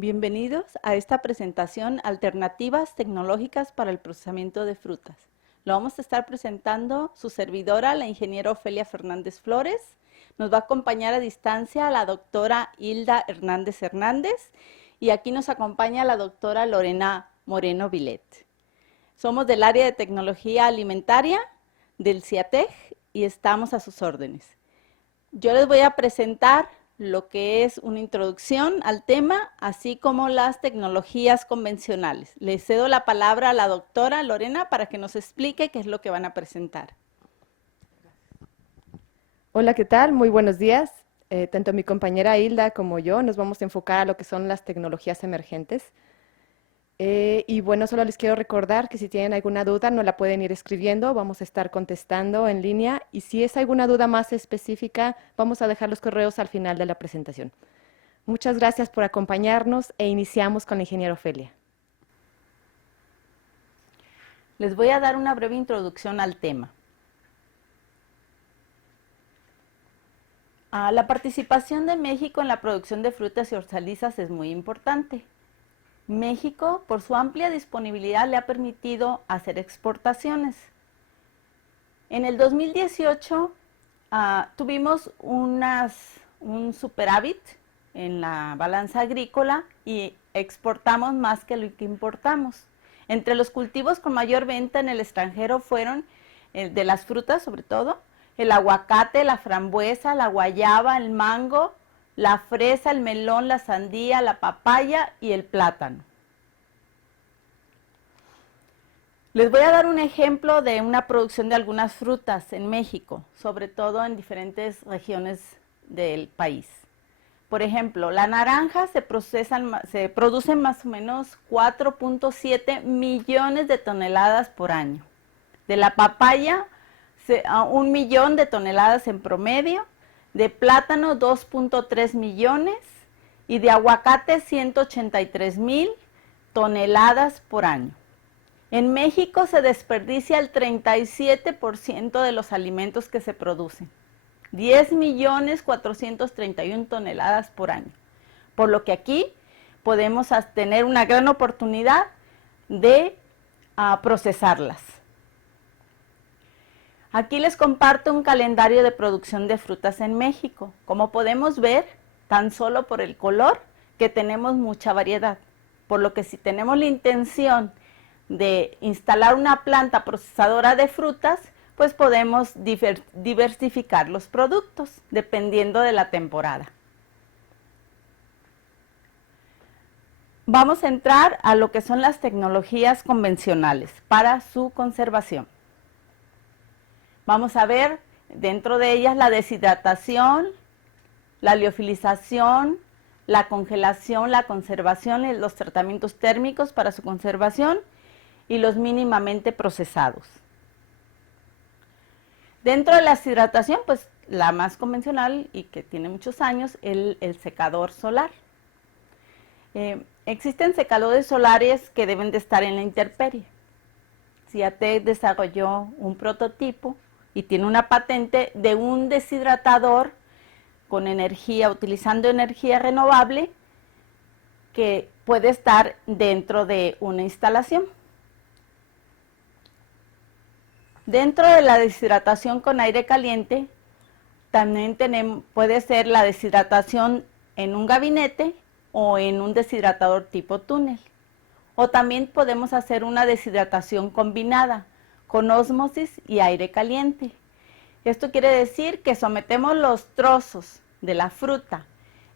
Bienvenidos a esta presentación Alternativas Tecnológicas para el Procesamiento de Frutas. Lo vamos a estar presentando su servidora, la ingeniera Ofelia Fernández Flores. Nos va a acompañar a distancia la doctora Hilda Hernández Hernández y aquí nos acompaña la doctora Lorena Moreno Vilet. Somos del área de tecnología alimentaria del CIATEG y estamos a sus órdenes. Yo les voy a presentar lo que es una introducción al tema, así como las tecnologías convencionales. Le cedo la palabra a la doctora Lorena para que nos explique qué es lo que van a presentar. Hola, ¿qué tal? Muy buenos días. Tanto mi compañera Hilda como yo nos vamos a enfocar a lo que son las tecnologías emergentes. Y bueno, solo les quiero recordar que si tienen alguna duda, no la pueden ir escribiendo, vamos a estar contestando en línea. Y si es alguna duda más específica, vamos a dejar los correos al final de la presentación. Muchas gracias por acompañarnos e iniciamos con la ingeniera Ofelia. Les voy a dar una breve introducción al tema. La participación de México en la producción de frutas y hortalizas es muy importante. México, por su amplia disponibilidad, le ha permitido hacer exportaciones. En el 2018 tuvimos un superávit en la balanza agrícola y exportamos más que lo que importamos. Entre los cultivos con mayor venta en el extranjero fueron de las frutas, sobre todo, el aguacate, la frambuesa, la guayaba, el mango, la fresa, el melón, la sandía, la papaya y el plátano. Les voy a dar un ejemplo de una producción de algunas frutas en México, sobre todo en diferentes regiones del país. Por ejemplo, la naranja se producen más o menos 4.7 millones de toneladas por año. De la papaya, 1 millón de toneladas en promedio. De plátano, 2.3 millones. Y de aguacate, 183,000 toneladas por año. En México se desperdicia el 37% de los alimentos que se producen. 10.431.000 toneladas por año. Por lo que aquí podemos tener una gran oportunidad de procesarlas. Aquí les comparto un calendario de producción de frutas en México. Como podemos ver, tan solo por el color, que tenemos mucha variedad. Por lo que si tenemos la intención de instalar una planta procesadora de frutas, pues podemos diversificar los productos dependiendo de la temporada. Vamos a entrar a lo que son las tecnologías convencionales para su conservación. Vamos a ver dentro de ellas la deshidratación, la liofilización, la congelación, la conservación y los tratamientos térmicos para su conservación y los mínimamente procesados. Dentro de la deshidratación, pues la más convencional y que tiene muchos años, el secador solar. Existen secadores solares que deben de estar en la intemperie. CIATEG desarrolló un prototipo y tiene una patente de un deshidratador con energía, utilizando energía renovable, que puede estar dentro de una instalación. Dentro de la deshidratación con aire caliente, también puede ser la deshidratación en un gabinete o en un deshidratador tipo túnel. O también podemos hacer una deshidratación combinada con ósmosis y aire caliente. Esto quiere decir que sometemos los trozos de la fruta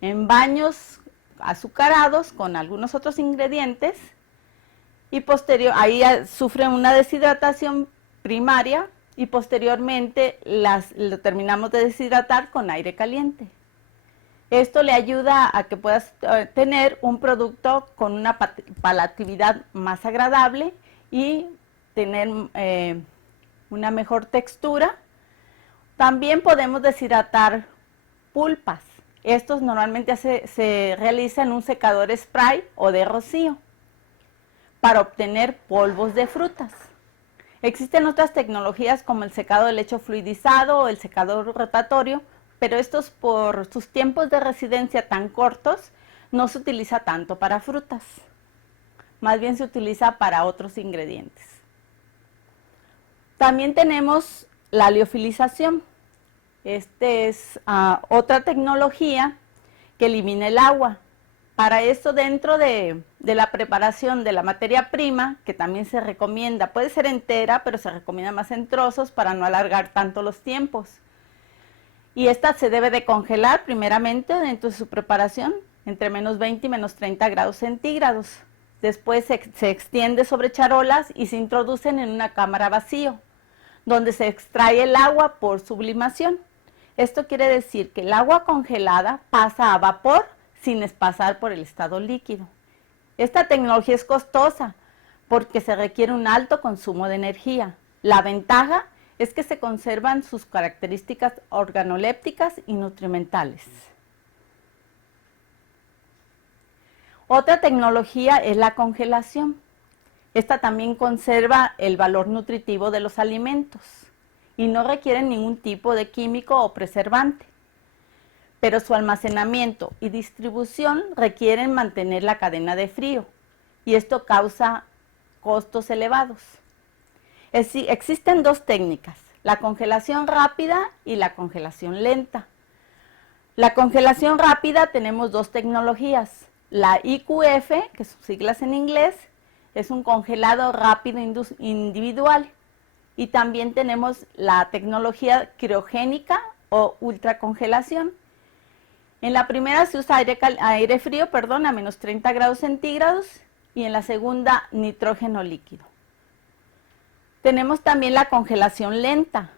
en baños azucarados con algunos otros ingredientes y ahí sufren una deshidratación primaria y posteriormente lo terminamos de deshidratar con aire caliente. Esto le ayuda a que puedas tener un producto con una palatabilidad más agradable y tener una mejor textura. También podemos deshidratar pulpas. Estos normalmente se realizan en un secador spray o de rocío para obtener polvos de frutas. Existen otras tecnologías como el secado de lecho fluidizado o el secador rotatorio, pero estos por sus tiempos de residencia tan cortos no se utiliza tanto para frutas, más bien se utiliza para otros ingredientes. También tenemos la liofilización. Este es otra tecnología que elimina el agua. Para esto, dentro de la preparación de la materia prima, que también se recomienda, puede ser entera, pero se recomienda más en trozos para no alargar tanto los tiempos. Y esta se debe de congelar primeramente dentro de su preparación, entre menos 20 y menos 30 grados centígrados. Después se extiende sobre charolas y se introducen en una cámara vacío, donde se extrae el agua por sublimación. Esto quiere decir que el agua congelada pasa a vapor sin pasar por el estado líquido. Esta tecnología es costosa porque se requiere un alto consumo de energía. La ventaja es que se conservan sus características organolépticas y nutrimentales. Otra tecnología es la congelación. Esta también conserva el valor nutritivo de los alimentos y no requiere ningún tipo de químico o preservante, pero su almacenamiento y distribución requieren mantener la cadena de frío y esto causa costos elevados. Existen dos técnicas, la congelación rápida y la congelación lenta. La congelación rápida tenemos dos tecnologías, la IQF, que son siglas en inglés, es un congelado rápido individual, y también tenemos la tecnología criogénica o ultracongelación. En la primera se usa aire frío, a menos 30 grados centígrados, y en la segunda nitrógeno líquido. Tenemos también la congelación lenta.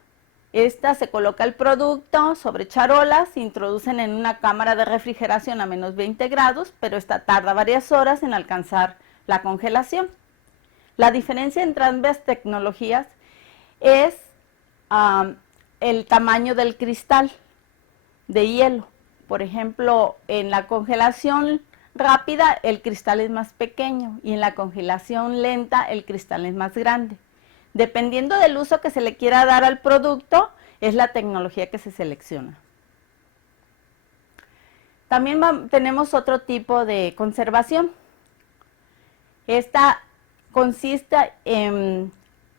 Esta se coloca el producto sobre charolas, se introducen en una cámara de refrigeración a menos 20 grados, pero esta tarda varias horas en alcanzar la congelación. La diferencia entre ambas tecnologías es el tamaño del cristal de hielo. Por ejemplo, en la congelación rápida el cristal es más pequeño y en la congelación lenta el cristal es más grande. Dependiendo del uso que se le quiera dar al producto, es la tecnología que se selecciona. También tenemos otro tipo de conservación. Esta consiste en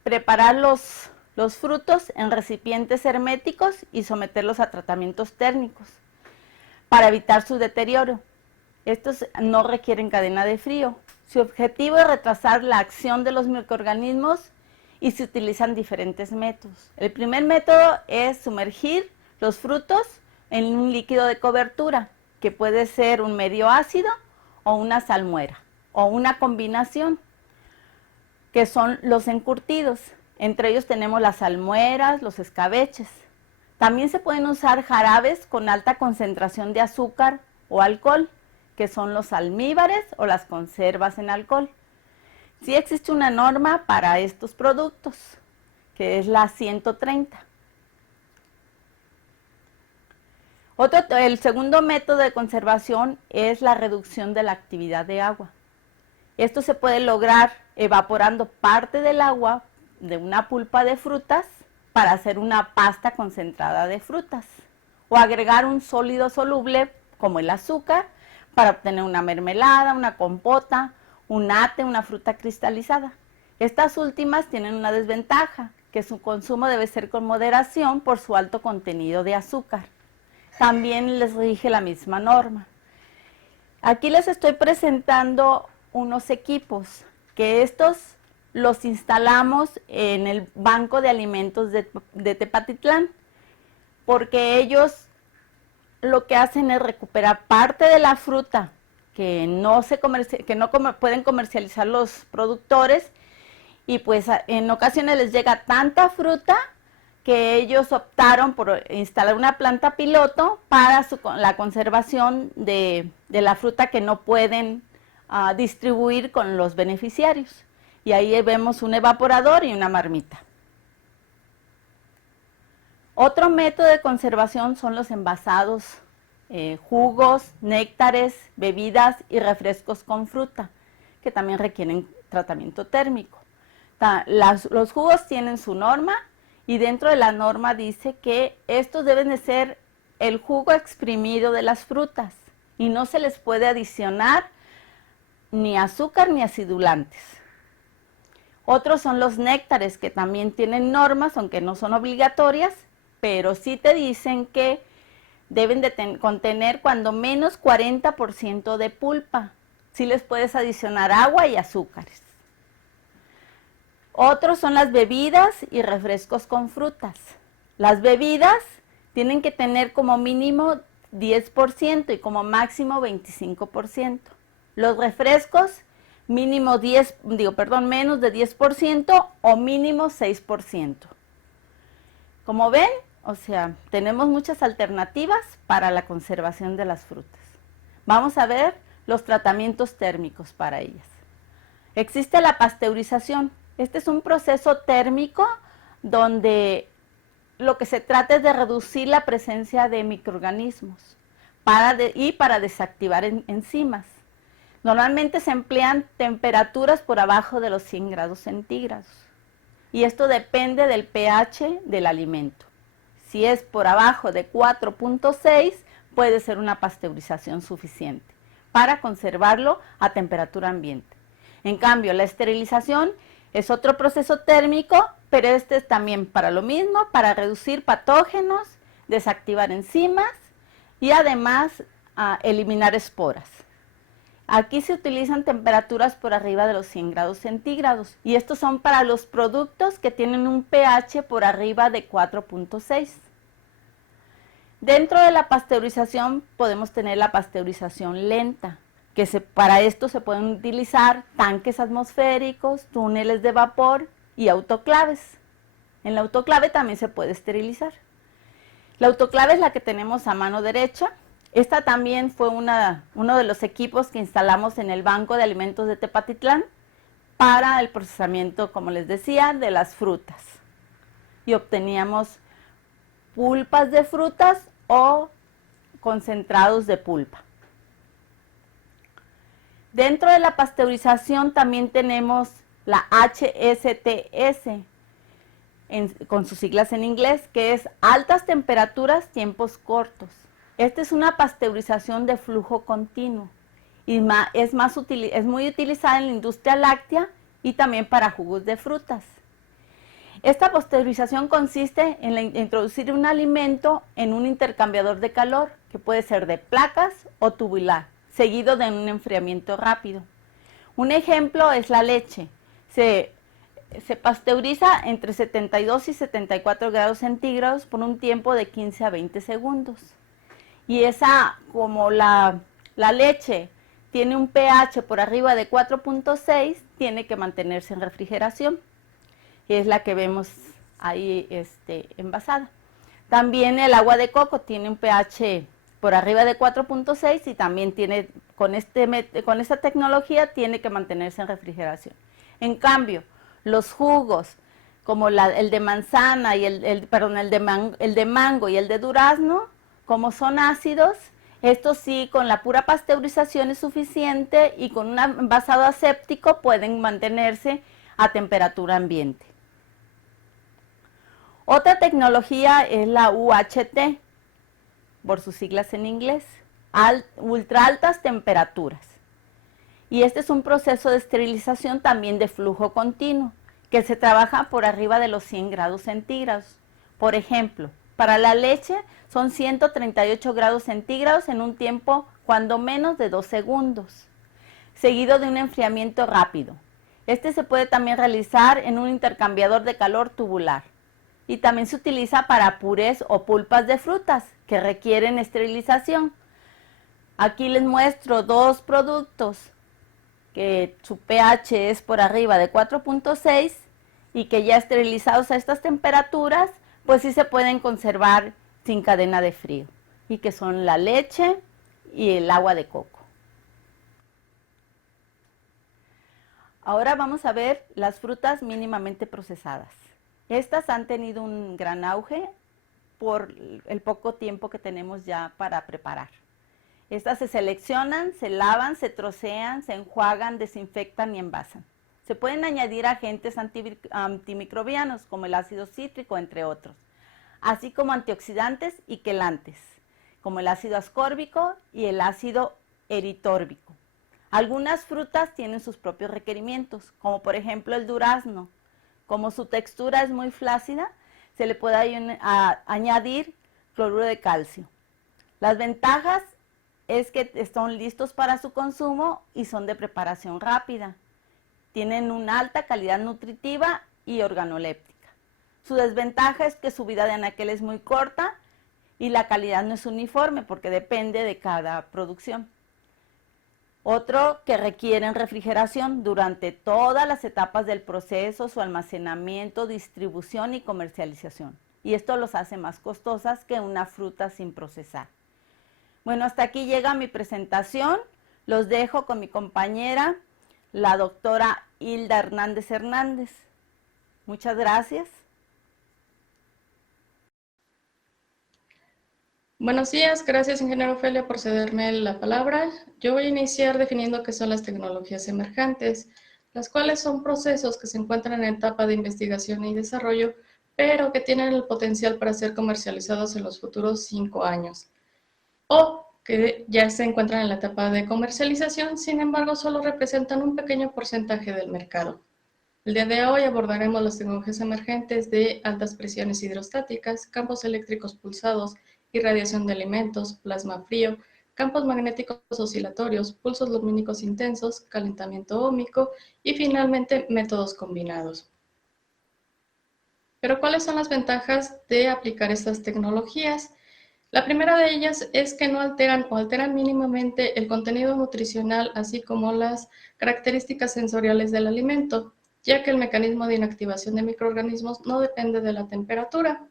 preparar los frutos en recipientes herméticos y someterlos a tratamientos térmicos para evitar su deterioro. Estos no requieren cadena de frío. Su objetivo es retrasar la acción de los microorganismos y se utilizan diferentes métodos. El primer método es sumergir los frutos en un líquido de cobertura, que puede ser un medio ácido o una salmuera, o una combinación, que son los encurtidos. Entre ellos tenemos las salmueras, los escabeches. También se pueden usar jarabes con alta concentración de azúcar o alcohol, que son los almíbares o las conservas en alcohol. Sí existe una norma para estos productos, que es la 130. El segundo método de conservación es la reducción de la actividad de agua. Esto se puede lograr evaporando parte del agua de una pulpa de frutas para hacer una pasta concentrada de frutas, o agregar un sólido soluble como el azúcar para obtener una mermelada, una compota, un ate, una fruta cristalizada. Estas últimas tienen una desventaja, que su consumo debe ser con moderación por su alto contenido de azúcar. También les rige la misma norma. Aquí les estoy presentando unos equipos, que estos los instalamos en el Banco de Alimentos de Tepatitlán, porque ellos lo que hacen es recuperar parte de la fruta que no pueden comercializar los productores, y pues en ocasiones les llega tanta fruta que ellos optaron por instalar una planta piloto para la conservación de la fruta que no pueden distribuir con los beneficiarios. Y ahí vemos un evaporador y una marmita. Otro método de conservación son los envasados, jugos, néctares, bebidas y refrescos con fruta, que también requieren tratamiento térmico. Los jugos tienen su norma, y dentro de la norma dice que estos deben de ser el jugo exprimido de las frutas y no se les puede adicionar ni azúcar ni acidulantes. Otros son los néctares, que también tienen normas, aunque no son obligatorias, pero sí te dicen que deben de contener cuando menos 40% de pulpa. Sí les puedes adicionar agua y azúcares. Otros son las bebidas y refrescos con frutas. Las bebidas tienen que tener como mínimo 10% y como máximo 25%. Los refrescos mínimo menos de 10% o mínimo 6%. Como ven, o sea, tenemos muchas alternativas para la conservación de las frutas. Vamos a ver los tratamientos térmicos para ellas. Existe la pasteurización. Este es un proceso térmico donde lo que se trata es de reducir la presencia de microorganismos para desactivar enzimas. Normalmente se emplean temperaturas por abajo de los 100 grados centígrados. Y esto depende del pH del alimento. Si es por abajo de 4.6, puede ser una pasteurización suficiente para conservarlo a temperatura ambiente. En cambio, la esterilización es otro proceso térmico, pero este es también para lo mismo, para reducir patógenos, desactivar enzimas y además eliminar esporas. Aquí se utilizan temperaturas por arriba de los 100 grados centígrados y estos son para los productos que tienen un pH por arriba de 4.6. Dentro de la pasteurización podemos tener la pasteurización lenta, que para esto se pueden utilizar tanques atmosféricos, túneles de vapor y autoclaves. En la autoclave también se puede esterilizar. La autoclave es la que tenemos a mano derecha. Esta también fue uno de los equipos que instalamos en el Banco de Alimentos de Tepatitlán para el procesamiento, como les decía, de las frutas. Y obteníamos pulpas de frutas o concentrados de pulpa. Dentro de la pasteurización también tenemos la HSTS, con sus siglas en inglés, que es altas temperaturas, tiempos cortos. Esta es una pasteurización de flujo continuo y es muy utilizada en la industria láctea y también para jugos de frutas. Esta pasteurización consiste en introducir un alimento en un intercambiador de calor, que puede ser de placas o tubular, seguido de un enfriamiento rápido. Un ejemplo es la leche. Se pasteuriza entre 72 y 74 grados centígrados por un tiempo de 15 a 20 segundos. Y como la leche tiene un pH por arriba de 4.6, tiene que mantenerse en refrigeración. Y es la que vemos ahí envasada. También el agua de coco tiene un pH por arriba de 4.6 y también con esta tecnología tiene que mantenerse en refrigeración. En cambio, los jugos como el de manzana y el de mango y el de durazno, como son ácidos, estos sí, con la pura pasteurización es suficiente y con un envasado aséptico pueden mantenerse a temperatura ambiente. Otra tecnología es la UHT, por sus siglas en inglés, ultra altas temperaturas. Y este es un proceso de esterilización también de flujo continuo, que se trabaja por arriba de los 100 grados centígrados. Por ejemplo, para la leche son 138 grados centígrados en un tiempo cuando menos de 2 segundos, seguido de un enfriamiento rápido. Este se puede también realizar en un intercambiador de calor tubular. Y también se utiliza para purés o pulpas de frutas que requieren esterilización. Aquí les muestro dos productos que su pH es por arriba de 4.6 y que ya esterilizados a estas temperaturas, pues sí se pueden conservar sin cadena de frío, y que son la leche y el agua de coco. Ahora vamos a ver las frutas mínimamente procesadas. Estas han tenido un gran auge por el poco tiempo que tenemos ya para preparar. Estas se seleccionan, se lavan, se trocean, se enjuagan, desinfectan y envasan. Se pueden añadir agentes antimicrobianos como el ácido cítrico, entre otros, así como antioxidantes y quelantes. como el ácido ascórbico y el ácido eritórbico. Algunas frutas tienen sus propios requerimientos, como por ejemplo el durazno. Como su textura es muy flácida, se le puede añadir cloruro de calcio. Las ventajas es que están listos para su consumo y son de preparación rápida. Tienen una alta calidad nutritiva y organoléptica. Su desventaja es que su vida de anaquel es muy corta y la calidad no es uniforme porque depende de cada producción. Otro, que requieren refrigeración durante todas las etapas del proceso, su almacenamiento, distribución y comercialización. Y esto los hace más costosas que una fruta sin procesar. Bueno, hasta aquí llega mi presentación. Los dejo con mi compañera, la doctora Hilda Hernández Hernández. Muchas gracias. Buenos días, gracias ingeniero Ofelia por cederme la palabra. Yo voy a iniciar definiendo qué son las tecnologías emergentes, las cuales son procesos que se encuentran en etapa de investigación y desarrollo, pero que tienen el potencial para ser comercializados en los futuros 5 años, o que ya se encuentran en la etapa de comercialización, sin embargo solo representan un pequeño porcentaje del mercado. El día de hoy abordaremos las tecnologías emergentes de altas presiones hidrostáticas, campos eléctricos pulsados, irradiación de alimentos, plasma frío, campos magnéticos oscilatorios, pulsos lumínicos intensos, calentamiento óhmico y finalmente métodos combinados. Pero ¿cuáles son las ventajas de aplicar estas tecnologías? La primera de ellas es que no alteran o alteran mínimamente el contenido nutricional, así como las características sensoriales del alimento, ya que el mecanismo de inactivación de microorganismos no depende de la temperatura.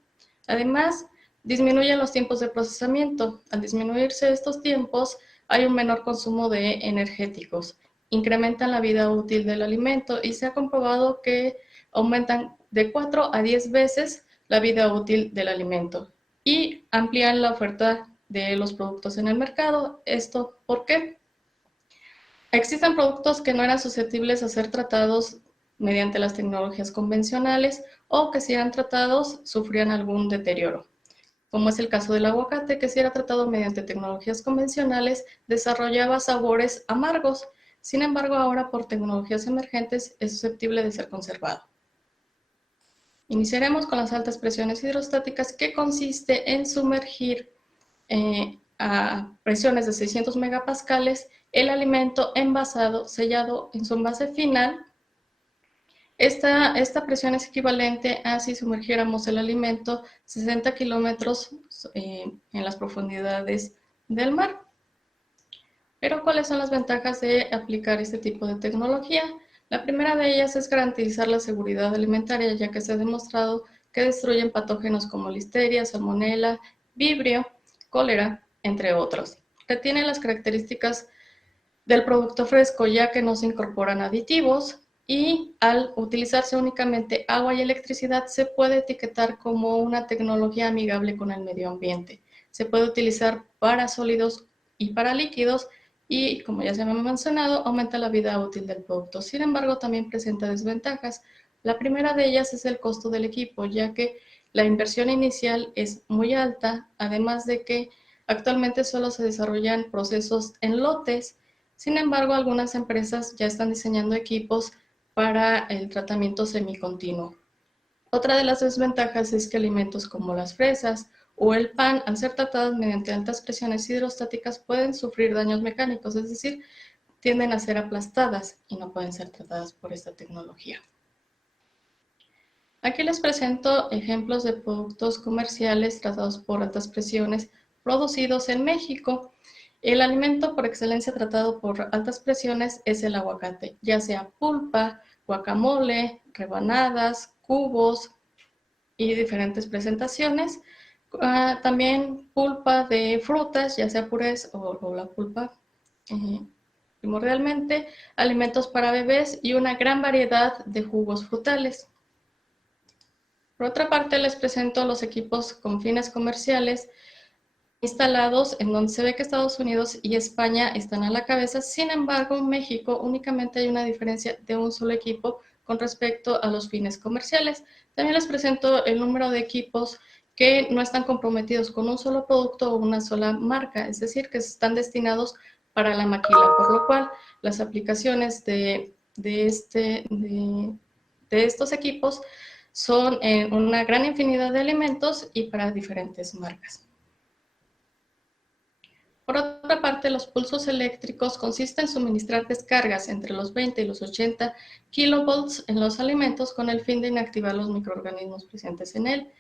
Además, disminuyen los tiempos de procesamiento. Al disminuirse estos tiempos, hay un menor consumo de energéticos. Incrementan la vida útil del alimento y se ha comprobado que aumentan de 4 a 10 veces la vida útil del alimento y amplían la oferta de los productos en el mercado. ¿Esto por qué? Existen productos que no eran susceptibles a ser tratados mediante las tecnologías convencionales o que si eran tratados sufrían algún deterioro, como es el caso del aguacate, que si era tratado mediante tecnologías convencionales desarrollaba sabores amargos. Sin embargo, ahora por tecnologías emergentes es susceptible de ser conservado. Iniciaremos con las altas presiones hidrostáticas, que consiste en sumergir a presiones de 600 megapascales el alimento envasado, sellado en su envase final. Esta presión es equivalente a si sumergiéramos el alimento 60 kilómetros en las profundidades del mar. Pero ¿cuáles son las ventajas de aplicar este tipo de tecnología? La primera de ellas es garantizar la seguridad alimentaria, ya que se ha demostrado que destruyen patógenos como listeria, salmonela, vibrio, cólera, entre otros. Retiene las características del producto fresco, ya que no se incorporan aditivos, y al utilizarse únicamente agua y electricidad se puede etiquetar como una tecnología amigable con el medio ambiente. Se puede utilizar para sólidos y para líquidos y, como ya se me ha mencionado, aumenta la vida útil del producto. Sin embargo, también presenta desventajas. La primera de ellas es el costo del equipo, ya que la inversión inicial es muy alta, además de que actualmente solo se desarrollan procesos en lotes. Sin embargo, algunas empresas ya están diseñando equipos para el tratamiento semicontinuo. Otra de las desventajas es que alimentos como las fresas o el pan, al ser tratados mediante altas presiones hidrostáticas, pueden sufrir daños mecánicos, es decir, tienden a ser aplastadas y no pueden ser tratadas por esta tecnología. Aquí les presento ejemplos de productos comerciales tratados por altas presiones producidos en México. El alimento por excelencia tratado por altas presiones es el aguacate, ya sea pulpa, guacamole, rebanadas, cubos y diferentes presentaciones. También pulpa de frutas, ya sea purés o la pulpa, primordialmente, alimentos para bebés y una gran variedad de jugos frutales. Por otra parte, les presento los equipos con fines comerciales instalados en donde se ve que Estados Unidos y España están a la cabeza. Sin embargo, en México únicamente hay una diferencia de un solo equipo con respecto a los fines comerciales. También les presento el número de equipos que no están comprometidos con un solo producto o una sola marca, es decir, que están destinados para la maquila, por lo cual las aplicaciones de estos equipos son en una gran infinidad de elementos y para diferentes marcas. Por otra parte, los pulsos eléctricos consisten en suministrar descargas entre los 20 y los 80 kilovolts en los alimentos con el fin de inactivar los microorganismos presentes en él.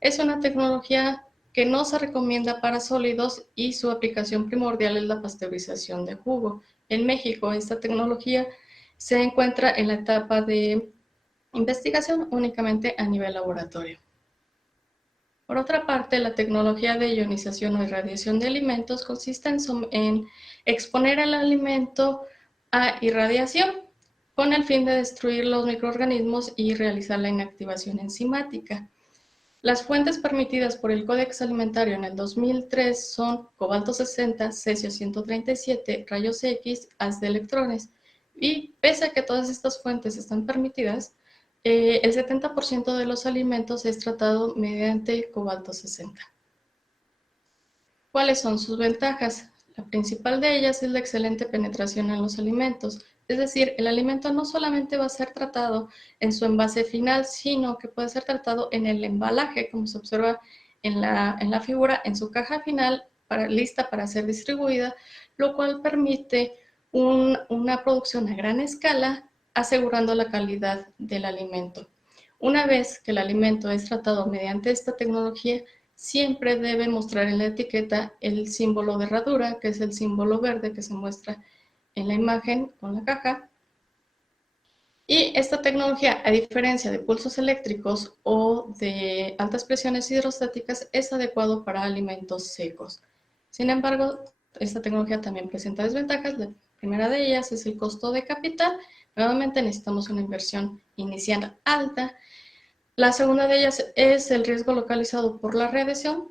Es una tecnología que no se recomienda para sólidos y su aplicación primordial es la pasteurización de jugo. En México, esta tecnología se encuentra en la etapa de investigación únicamente a nivel laboratorio. Por otra parte, la tecnología de ionización o irradiación de alimentos consiste en exponer el alimento a irradiación con el fin de destruir los microorganismos y realizar la inactivación enzimática. Las fuentes permitidas por el Códex Alimentario en el 2003 son cobalto 60, cesio 137, rayos X, haz de electrones. Y pese a que todas estas fuentes están permitidas, el 70% de los alimentos es tratado mediante cobalto 60. ¿Cuáles son sus ventajas? La principal de ellas es la excelente penetración en los alimentos. Es decir, el alimento no solamente va a ser tratado en su envase final, sino que puede ser tratado en el embalaje, como se observa en la figura, en su caja final, lista para ser distribuida, lo cual permite una producción a gran escala, asegurando la calidad del alimento. Una vez que el alimento es tratado mediante esta tecnología, siempre debe mostrar en la etiqueta el símbolo de herradura, que es el símbolo verde que se muestra en la imagen con la caja. Y esta tecnología, a diferencia de pulsos eléctricos o de altas presiones hidrostáticas, es adecuado para alimentos secos. Sin embargo, esta tecnología también presenta desventajas. La primera de ellas es el costo de capital. Nuevamente necesitamos una inversión inicial alta. La segunda de ellas es el riesgo localizado por la radiación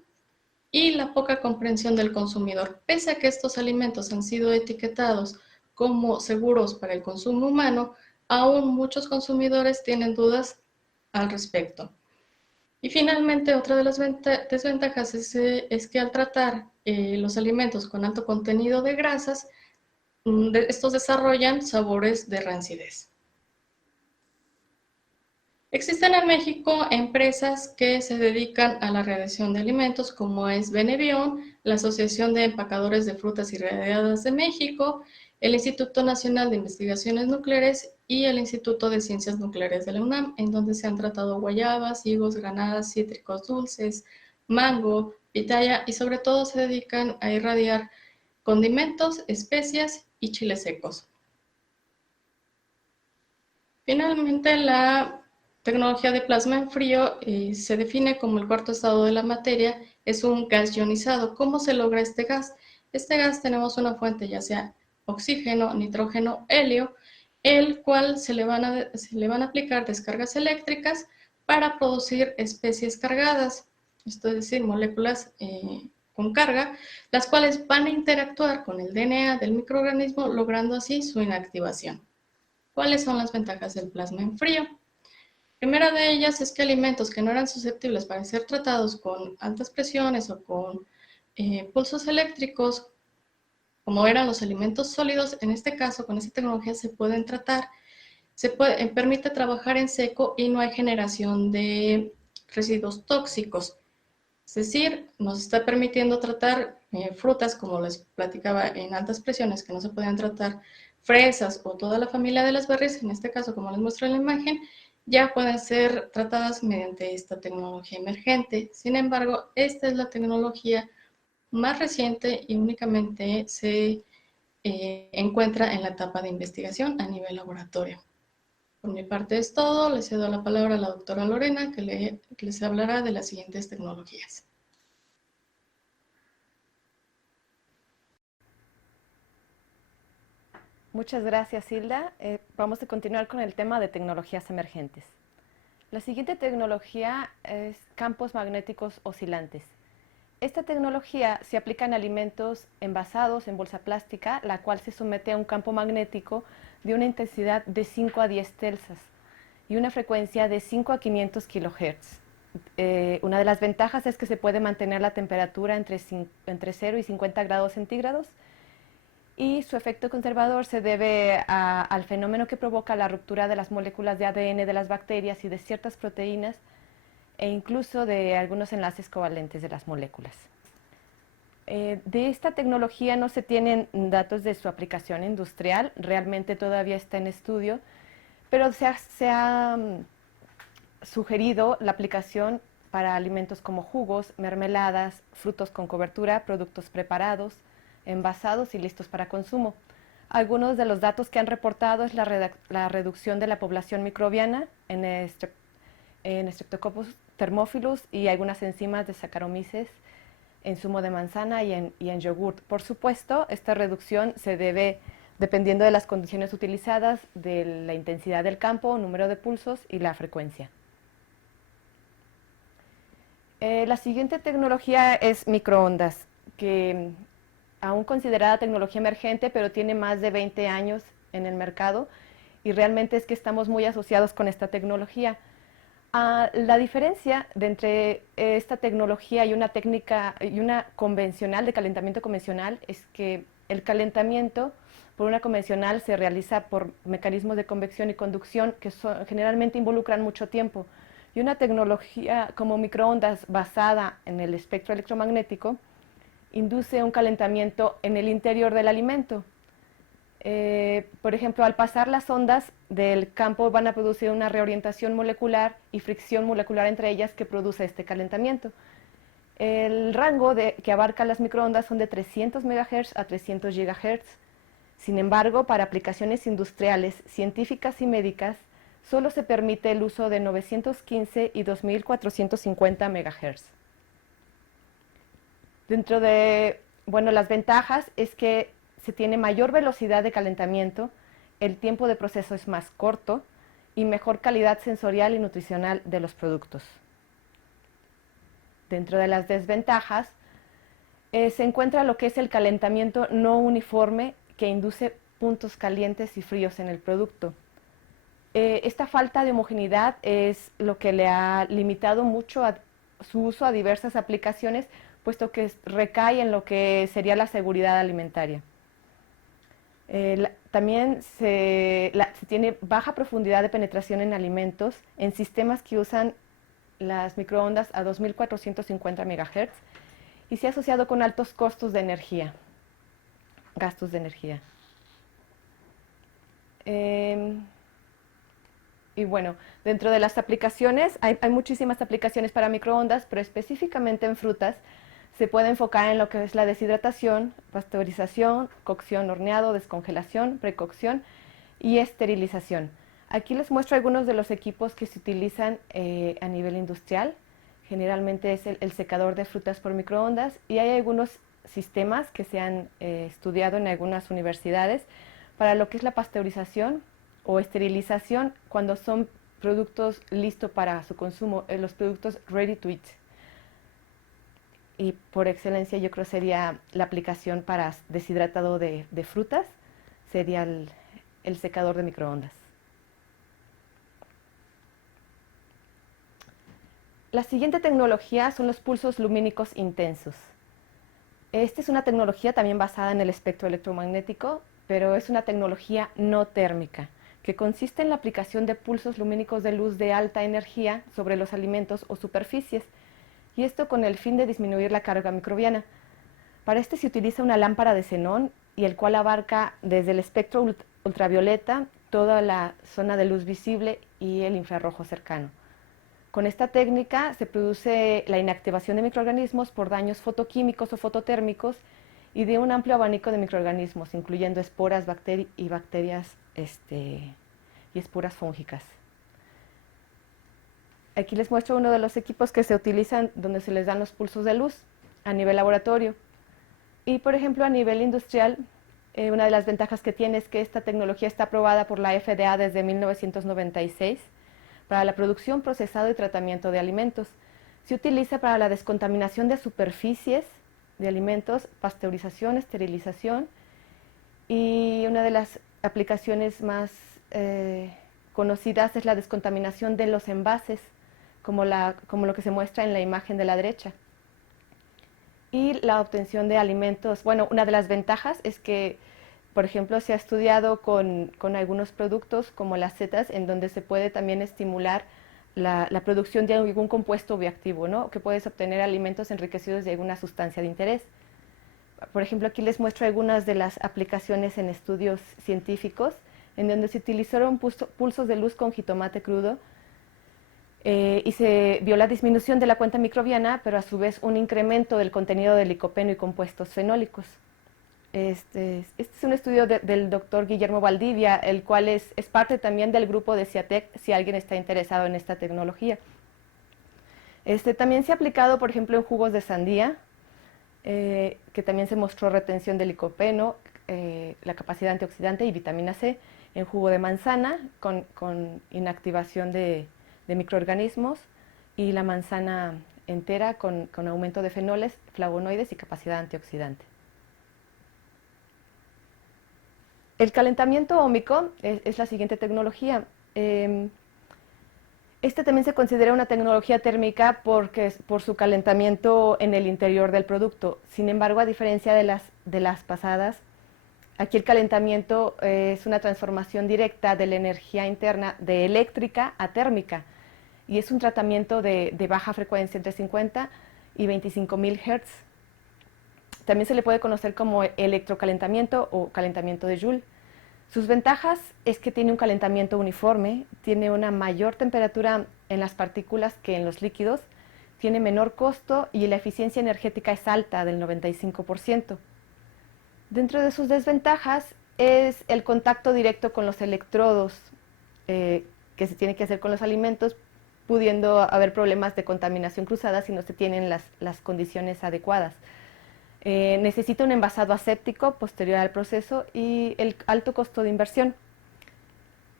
y la poca comprensión del consumidor. Pese a que estos alimentos han sido etiquetados como seguros para el consumo humano, aún muchos consumidores tienen dudas al respecto. Y finalmente, otra de las desventajas es que al tratar los alimentos con alto contenido de grasas, estos desarrollan sabores de rancidez. Existen en México empresas que se dedican a la radiación de alimentos, como es Benevión, la Asociación de Empacadores de Frutas Irradiadas de México, el Instituto Nacional de Investigaciones Nucleares y el Instituto de Ciencias Nucleares de la UNAM, en donde se han tratado guayabas, higos, granadas, cítricos dulces, mango, pitaya y sobre todo se dedican a irradiar condimentos, especias y chiles secos. Finalmente, la tecnología de plasma en frío se define como el cuarto estado de la materia, es un gas ionizado. ¿Cómo se logra este gas? Este gas tenemos una fuente, ya sea oxígeno, nitrógeno, helio, el cual se le van a aplicar descargas eléctricas para producir especies cargadas, esto es decir, moléculas con carga, las cuales van a interactuar con el DNA del microorganismo, logrando así su inactivación. ¿Cuáles son las ventajas del plasma en frío? Primera de ellas es que alimentos que no eran susceptibles para ser tratados con altas presiones o con pulsos eléctricos, como eran los alimentos sólidos, en este caso con esta tecnología se pueden tratar, permite trabajar en seco y no hay generación de residuos tóxicos. Es decir, nos está permitiendo tratar frutas, como les platicaba, en altas presiones que no se podían tratar, fresas o toda la familia de las berries, en este caso como les muestro en la imagen, ya pueden ser tratadas mediante esta tecnología emergente. Sin embargo, esta es la tecnología más reciente y únicamente se encuentra en la etapa de investigación a nivel laboratorio. Por mi parte es todo. Le cedo la palabra a la doctora Lorena, que les hablará de las siguientes tecnologías. Muchas gracias, Hilda. Vamos a continuar con el tema de tecnologías emergentes. La siguiente tecnología es campos magnéticos oscilantes. Esta tecnología se aplica en alimentos envasados en bolsa plástica, la cual se somete a un campo magnético de una intensidad de 5 a 10 telsas y una frecuencia de 5 a 500 kHz. Una de las ventajas es que se puede mantener la temperatura entre 0 y 50 grados centígrados, y su efecto conservador se debe al fenómeno que provoca la ruptura de las moléculas de ADN de las bacterias y de ciertas proteínas, e incluso de algunos enlaces covalentes de las moléculas. De esta tecnología no se tienen datos de su aplicación industrial, realmente todavía está en estudio, pero se ha sugerido la aplicación para alimentos como jugos, mermeladas, frutos con cobertura, productos preparados, envasados y listos para consumo. Algunos de los datos que han reportado es la reducción de la población microbiana en Streptococcus thermophilus y algunas enzimas de Saccharomyces en zumo de manzana y en yogurt. Por supuesto, esta reducción se debe, dependiendo de las condiciones utilizadas, de la intensidad del campo, número de pulsos y la frecuencia. La siguiente tecnología es microondas, que aún considerada tecnología emergente, pero tiene más de 20 años en el mercado, y realmente es que estamos muy asociados con esta tecnología. La diferencia de entre esta tecnología y una técnica y una convencional, de calentamiento convencional, es que el calentamiento por una convencional se realiza por mecanismos de convección y conducción que generalmente involucran mucho tiempo. Y una tecnología como microondas basada en el espectro electromagnético induce un calentamiento en el interior del alimento. Por ejemplo, al pasar las ondas del campo van a producir una reorientación molecular y fricción molecular entre ellas que produce este calentamiento. El rango que abarca las microondas son de 300 MHz a 300 GHz. Sin embargo, para aplicaciones industriales, científicas y médicas, solo se permite el uso de 915 y 2450 MHz. Dentro de, las ventajas es que se tiene mayor velocidad de calentamiento, el tiempo de proceso es más corto y mejor calidad sensorial y nutricional de los productos. Dentro de las desventajas se encuentra lo que es el calentamiento no uniforme, que induce puntos calientes y fríos en el producto. Esta falta de homogeneidad es lo que le ha limitado mucho su uso a diversas aplicaciones, puesto que recae en lo que sería la seguridad alimentaria. También se tiene baja profundidad de penetración en alimentos en sistemas que usan las microondas a 2450 MHz, y se ha asociado con altos costos de energía, gastos de energía. Y bueno, dentro de las aplicaciones, hay muchísimas aplicaciones para microondas, pero específicamente en frutas se puede enfocar en lo que es la deshidratación, pasteurización, cocción, horneado, descongelación, precocción y esterilización. Aquí les muestro algunos de los equipos que se utilizan a nivel industrial. Generalmente es el secador de frutas por microondas, y hay algunos sistemas que se han estudiado en algunas universidades para lo que es la pasteurización o esterilización cuando son productos listos para su consumo, los productos ready to eat. Y por excelencia yo creo sería la aplicación para deshidratado de frutas, sería el secador de microondas. La siguiente tecnología son los pulsos lumínicos intensos. Esta es una tecnología también basada en el espectro electromagnético, pero es una tecnología no térmica, que consiste en la aplicación de pulsos lumínicos de luz de alta energía sobre los alimentos o superficies, y esto con el fin de disminuir la carga microbiana. Para este se utiliza una lámpara de xenón, y el cual abarca desde el espectro ultravioleta, toda la zona de luz visible y el infrarrojo cercano. Con esta técnica se produce la inactivación de microorganismos por daños fotoquímicos o fototérmicos y de un amplio abanico de microorganismos, incluyendo esporas, bacterias y esporas fúngicas. Aquí les muestro uno de los equipos que se utilizan donde se les dan los pulsos de luz a nivel laboratorio. Y por ejemplo a nivel industrial, una de las ventajas que tiene es que esta tecnología está aprobada por la FDA desde 1996 para la producción, procesado y tratamiento de alimentos. Se utiliza para la descontaminación de superficies de alimentos, pasteurización, esterilización, y una de las aplicaciones más conocidas es la descontaminación de los envases como lo que se muestra en la imagen de la derecha. Y la obtención de alimentos, bueno, una de las ventajas es que, por ejemplo, se ha estudiado con algunos productos como las setas, en donde se puede también estimular la producción de algún compuesto bioactivo, ¿no? Que puedes obtener alimentos enriquecidos de alguna sustancia de interés. Por ejemplo, aquí les muestro algunas de las aplicaciones en estudios científicos, en donde se utilizaron pulsos de luz con jitomate crudo y se vio la disminución de la cuenta microbiana, pero a su vez un incremento del contenido de licopeno y compuestos fenólicos. Este es un estudio del doctor Guillermo Valdivia, el cual es parte también del grupo de CIATEC, si alguien está interesado en esta tecnología. También se ha aplicado, por ejemplo, en jugos de sandía, que también se mostró retención de licopeno, la capacidad antioxidante y vitamina C, en jugo de manzana con inactivación de microorganismos, y la manzana entera con aumento de fenoles, flavonoides y capacidad antioxidante. El calentamiento óhmico es la siguiente tecnología. También se considera una tecnología térmica por su calentamiento en el interior del producto. Sin embargo, a diferencia de las pasadas, aquí el calentamiento es una transformación directa de la energía interna de eléctrica a térmica, y es un tratamiento de baja frecuencia, entre 50 y 25.000 Hz. También se le puede conocer como electrocalentamiento o calentamiento de Joule. Sus ventajas es que tiene un calentamiento uniforme, tiene una mayor temperatura en las partículas que en los líquidos, tiene menor costo y la eficiencia energética es alta, del 95%. Dentro de sus desventajas es el contacto directo con los electrodos que se tiene que hacer con los alimentos, pudiendo haber problemas de contaminación cruzada si no se tienen las condiciones adecuadas. Necesita un envasado aséptico posterior al proceso y el alto costo de inversión.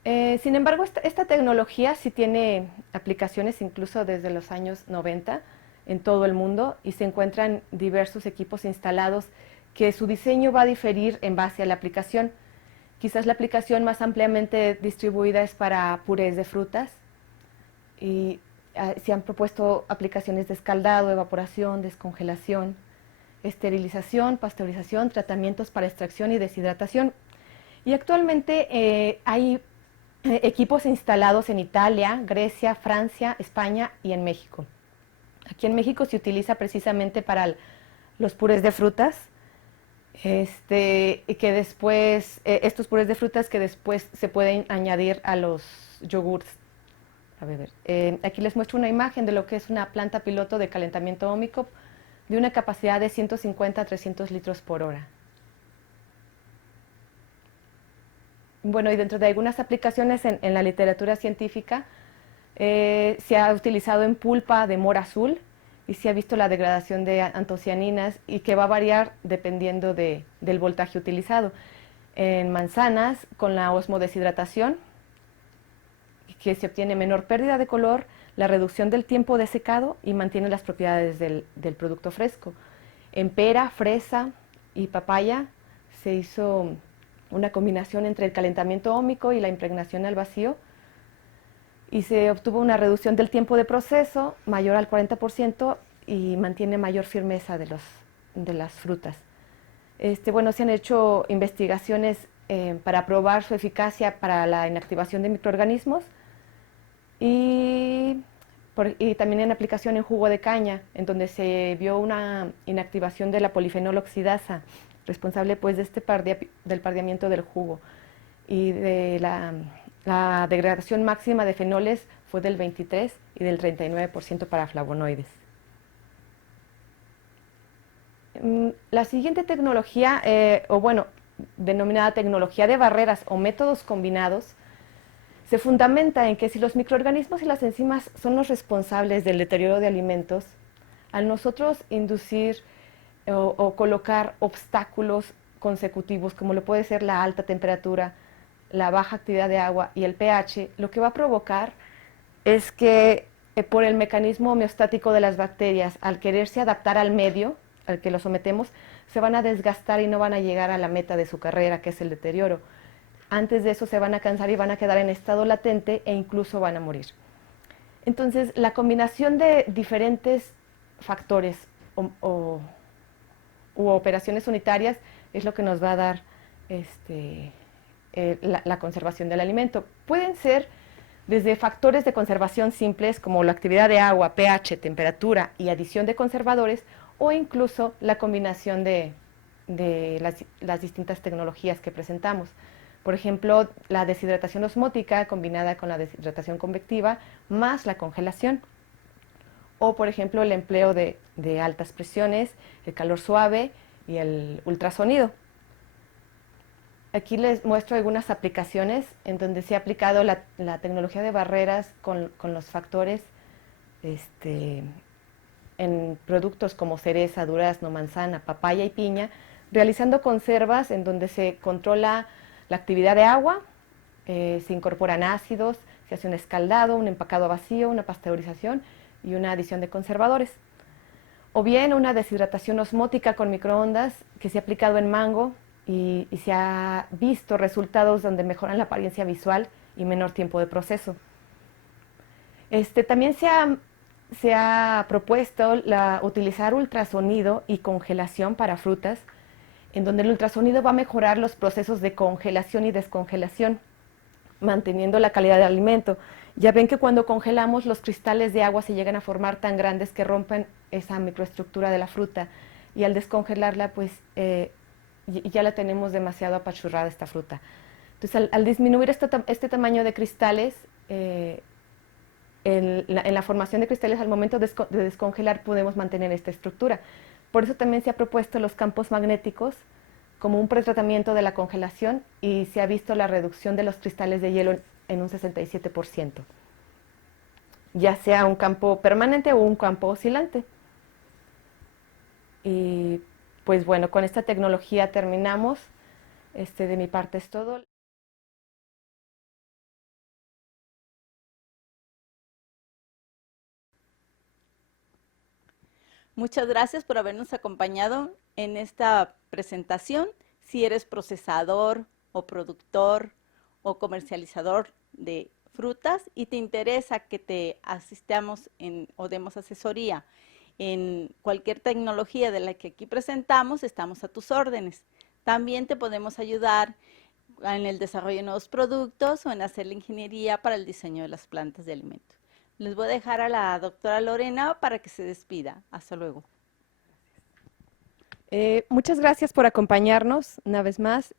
Sin embargo, esta tecnología sí tiene aplicaciones incluso desde los años 90 en todo el mundo, y se encuentran diversos equipos instalados que su diseño va a diferir en base a la aplicación. Quizás la aplicación más ampliamente distribuida es para purés de frutas, y se han propuesto aplicaciones de escaldado, evaporación, descongelación, esterilización, pasteurización, tratamientos para extracción y deshidratación. Y actualmente hay equipos instalados en Italia, Grecia, Francia, España y en México. Aquí en México se utiliza precisamente para los purés de frutas, y que después, estos purés de frutas que después se pueden añadir a los yogurts a beber. Aquí les muestro una imagen de lo que es una planta piloto de calentamiento óhmico de una capacidad de 150 a 300 litros por hora. Bueno, y dentro de algunas aplicaciones en la literatura científica, se ha utilizado en pulpa de mora azul, y se ha visto la degradación de antocianinas, y que va a variar dependiendo del voltaje utilizado. En manzanas, con la osmodeshidratación, que se obtiene menor pérdida de color, la reducción del tiempo de secado y mantiene las propiedades del producto fresco. En pera, fresa y papaya se hizo una combinación entre el calentamiento óhmico y la impregnación al vacío, y se obtuvo una reducción del tiempo de proceso mayor al 40% y mantiene mayor firmeza de las frutas. Bueno, se han hecho investigaciones para probar su eficacia para la inactivación de microorganismos, y también en aplicación en jugo de caña, en donde se vio una inactivación de la polifenol oxidasa, responsable pues del pardeamiento del jugo, y de la degradación máxima de fenoles fue del 23% y del 39% para flavonoides. La siguiente tecnología, denominada tecnología de barreras o métodos combinados, se fundamenta en que si los microorganismos y las enzimas son los responsables del deterioro de alimentos, al nosotros inducir o colocar obstáculos consecutivos, como lo puede ser la alta temperatura, la baja actividad de agua y el pH, lo que va a provocar es que por el mecanismo homeostático de las bacterias, al quererse adaptar al medio al que lo sometemos, se van a desgastar y no van a llegar a la meta de su carrera, que es el deterioro. Antes de eso se van a cansar y van a quedar en estado latente e incluso van a morir. Entonces, la combinación de diferentes factores u operaciones unitarias es lo que nos va a dar la conservación del alimento. Pueden ser desde factores de conservación simples como la actividad de agua, pH, temperatura y adición de conservadores, o incluso la combinación de las distintas tecnologías que presentamos. Por ejemplo, la deshidratación osmótica combinada con la deshidratación convectiva más la congelación. O, por ejemplo, el empleo de altas presiones, el calor suave y el ultrasonido. Aquí les muestro algunas aplicaciones en donde se ha aplicado la tecnología de barreras con los factores en productos como cereza, durazno, manzana, papaya y piña, realizando conservas en donde se controla la actividad de agua, se incorporan ácidos, se hace un escaldado, un empacado vacío, una pasteurización y una adición de conservadores. O bien una deshidratación osmótica con microondas que se ha aplicado en mango y se ha visto resultados donde mejoran la apariencia visual y menor tiempo de proceso. También se ha propuesto utilizar ultrasonido y congelación para frutas, en donde el ultrasonido va a mejorar los procesos de congelación y descongelación, manteniendo la calidad del alimento. Ya ven que cuando congelamos los cristales de agua se llegan a formar tan grandes que rompen esa microestructura de la fruta, y al descongelarla pues ya la tenemos demasiado apachurrada esta fruta. Entonces al disminuir este tamaño de cristales, en la formación de cristales al momento de descongelar podemos mantener esta estructura. Por eso también se ha propuesto los campos magnéticos como un pretratamiento de la congelación, y se ha visto la reducción de los cristales de hielo en un 67%, ya sea un campo permanente o un campo oscilante. Y pues bueno, con esta tecnología terminamos. De mi parte es todo. Muchas gracias por habernos acompañado en esta presentación. Si eres procesador o productor o comercializador de frutas y te interesa que te asistamos o demos asesoría en cualquier tecnología de la que aquí presentamos, estamos a tus órdenes. También te podemos ayudar en el desarrollo de nuevos productos o en hacer la ingeniería para el diseño de las plantas de alimento. Les voy a dejar a la doctora Lorena para que se despida. Hasta luego. Muchas gracias por acompañarnos una vez más.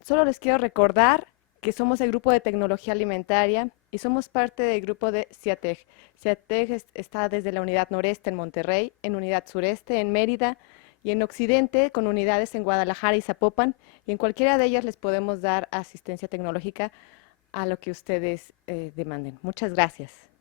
Solo les quiero recordar que somos el grupo de tecnología alimentaria y somos parte del grupo de CIATEG. CIATEG está desde la unidad noreste en Monterrey, en unidad sureste en Mérida y en occidente con unidades en Guadalajara y Zapopan, y en cualquiera de ellas les podemos dar asistencia tecnológica a lo que ustedes demanden. Muchas gracias.